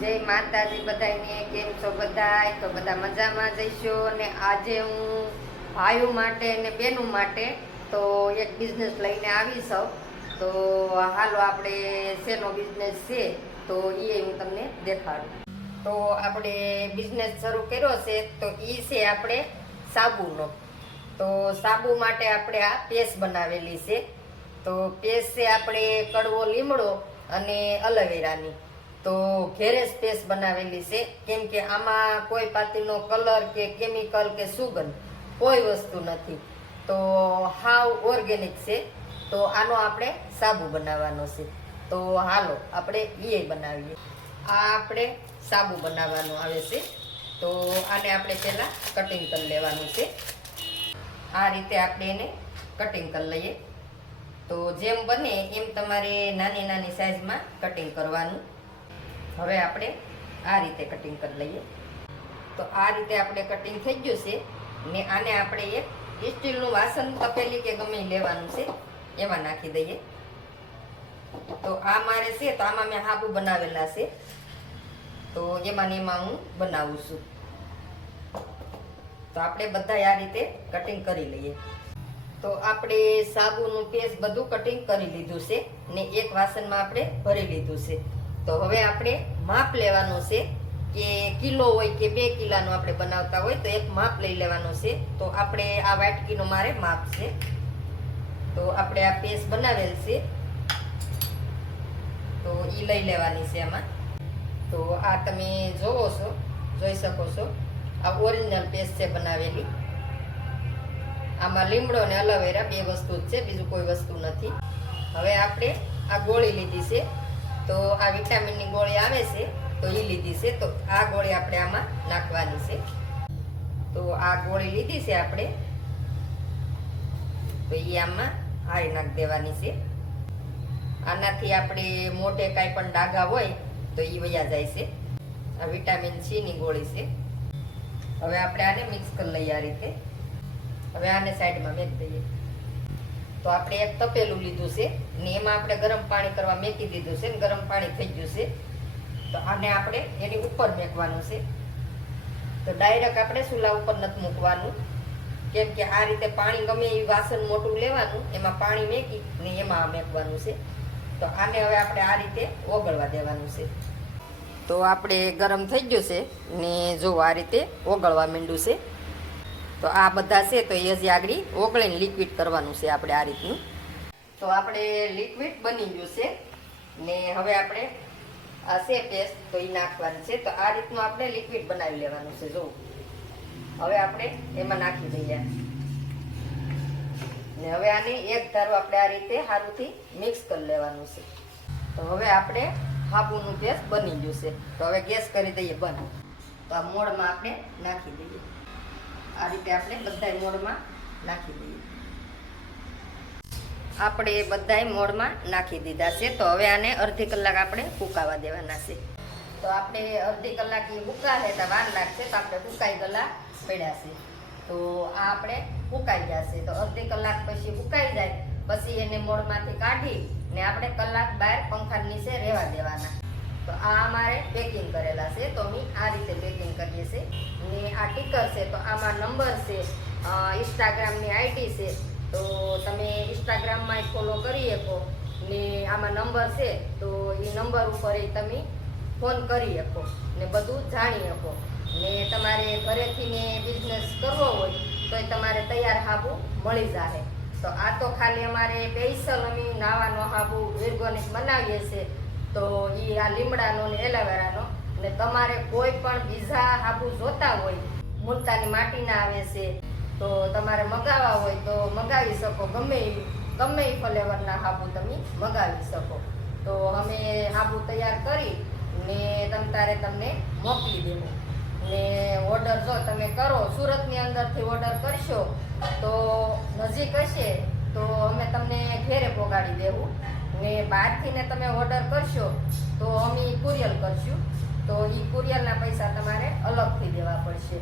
જય માતાજી બધાને કેમ છો બધાય? તો બધા મજામાં જઈશો. અને આજે હું ભાઈઓ માટે ને બેનો માટે તો એક બિઝનેસ લઈને આવી છું. તો હાલો આપણે શેનો બિઝનેસ છે તો એ હું તમને દેખાડું. તો આપણે બિઝનેસ શરૂ કર્યો છે, તો એ છે આપણે સાબુનો. તો સાબુ માટે આપણે આ પેસ્ટ બનાવેલી છે. તો પેસ્ટ છે આપણે કડવો લીમડો અને અલવેરાની. તો ઘેરે સ્પેસ બનાવેલી છે. કેમ કે આમાં કોઈ પાતીનો કલર કે કેમિકલ કે સુગંધ કોઈ વસ્તુ નથી. તો હાવ ઓર્ગેનિક છે. તો આનો આપણે સાબુ બનાવવાનો છે. તો હાલો, આપણે એ બનાવીએ. આ આપણે સાબુ બનાવવાનું આવે છે. તો આને આપણે પહેલાં કટિંગ કરી લેવાનું છે. આ રીતે આપણે એને કટિંગ કરી લઈએ. તો જેમ બને એમ તમારે નાની નાની સાઈઝમાં કટિંગ કરવાનું. હવે આપણે આ રીતે કટિંગ કરી લઈએ. તો આ રીતે આપણે કટિંગ થઈ ગયું છે ને આને આપણે એક સ્ટીલનું વાસણ તપેલી કે ગમે લેવાનું છે, એમાં નાખી દઈએ. તો આ મારે છે, તો આમાં મેં હાબુ બનાવેલા છે. તો એમાં એમાં હું બનાવું છું. તો આપણે બધા આ રીતે કટિંગ કરી લઈએ. તો આપણે સાબુનું પેસ્ટ બધું કટિંગ કરી લીધું છે ને એક વાસણમાં આપણે ભરી લીધું છે. તો હવે આપણે માપ લેવાનું છે કે કિલો હોય કે બે કિલાનું આપણે બનાવતા હોય તો એક માપ લઈ લેવાનું છે. તો આપણે આ વાટકીનું મારે માપ છે. તો આપણે આ પેસ્ટ બનાવેલ છે. તો એ લઈ લેવાની છે આમાં. તો આ તમે જોવો છો, જોઈ શકો છો. આ ઓરિજિનલ પેસ્ટ છે બનાવેલી. આમાં લીમડો અને અલોવેરા બે વસ્તુ જ છે, બીજું કોઈ વસ્તુ નથી. હવે આપણે આ ગોળી લીધી છે. તો આ વિટામિનની ગોળી આવે છે, તો એ લીધી છે. તો આ ગોળી આપણે આમાં નાખવાની છે. તો આ ગોળી લીધી છે આપણે. તો એ આમાં હારી નાખ દેવાની છે. આનાથી આપણે મોઢે કાંઈ પણ ડાઘા હોય, તો એ વયા જાય છે. આ વિટામિન સી ની ગોળી છે. હવે આપણે આને મિક્સ કરી લઈએ આ રીતે. હવે આને સાઈડમાં મેક દઈએ. તો આપણે એક તપેલું લીધું છે ને એમાં આપણે ગરમ પાણી કરવા મેકી દીધું છે ને ગરમ પાણી થઈ ગયું છે. તો આને આપણે એની ઉપર મેકવાનું છે. તો ડાયરેક્ટ આપણે ચૂલા ઉપર નથી મૂકવાનું. કેમ કે આ રીતે પાણી ગમે એ વાસણ મોટું લેવાનું, એમાં પાણી મેકી ને એમાં મેકવાનું છે. તો આને હવે આપણે આ રીતે ઓગળવા દેવાનું છે. તો આપણે ગરમ થઈ ગયું છે ને જો આ રીતે ઓગળવા માંડ્યું છે. તો આ બધા છે, તો એ જ આગળ ઓગળીને લિક્વિડ કરવાનું છે આપણે આ રીતનું. તો આપણે લિક્વિડ બની ગયું છે. ને હવે આપણે આ છે પેસ્ટ તો એ નાખવાનું છે. તો આ રીતનું આપણે લિક્વિડ બનાવી લેવાનું છે, જો. હવે આપણે એમાં નાખી દઈએ. ને હવે આને એક ધારું આપણે આ રીતે સારુંથી મિક્સ કરી લેવાનું છે. તો હવે આપણે હાબુનું પેસ્ટ બની ગયું છે. તો હવે ગેસ કરી દઈએ બંધ. તો આ મોળમાં આપણે નાખી દઈએ. આ રીતે આપણે બધાય મોડમાં નાખી દઈએ. આપણે બધાય મોડમાં નાખી દીધા છે. તો હવે આને અડધી કલાક આપણે ફૂકાવા દેવાના છે. તો આપણે અડધી કલાક એ ફૂકાશે તો વાર લાગશે તો આપણે ફૂકાઈ ગલા પડ્યા છે. તો આ આપણે ફૂકાઈ જશે તો અડધી કલાક પછી ફૂકાઈ જાય. પછી એને મોડમાંથી કાઢી ને આપણે કલાક બહાર પંખા નીચે રહેવા દેવાના. તો આ અમારે પેકિંગ કરેલા છે તો અમે આ રીતે પેકિંગ ને આ ટીકર છે તો આમાં નંબર છે ઇન્સ્ટાગ્રામની આઈડી છે. તો તમે ઇન્સ્ટાગ્રામમાં ફોલો કરી શકો ને આમાં નંબર છે તો એ નંબર ઉપર એ તમે ફોન કરી શકો ને બધું જાણી શકો. ને તમારે ઘરેથી ને બિઝનેસ કરવો હોય તો એ તમારે તૈયાર હાબુ મળી જશે તો આ તો ખાલી અમારે બેસલ અમે નાવાનો હાબુ ઓર્ગોનિક બનાવીએ છીએ. તો એ આ લીમડાનો ને એલોવેરાનો ને તમારે કોઈ પણ બીજા હાબુ જોતા હોય, મુલતાની માટીના આવે છે, તો તમારે મગાવવા હોય તો મગાવી શકો. ગમે ગમે એ ફ્લેવરના હાબુ તમે મગાવી શકો. તો અમે હાબુ તૈયાર કરી ને તમ તારે તમને મોકલી દેવું. ને ઓર્ડર જો તમે કરો, સુરતની અંદરથી ઓર્ડર કરશો, તો નજીક હશે, તો અમે તમને ઘેરે પોગાડી દેવું. ને બહારથી ને તમે ઓર્ડર કરશો, તો અમે કુરિયર કરશું. તો એ કુરિયરના પૈસા તમારે અલગથી દેવા પડશે.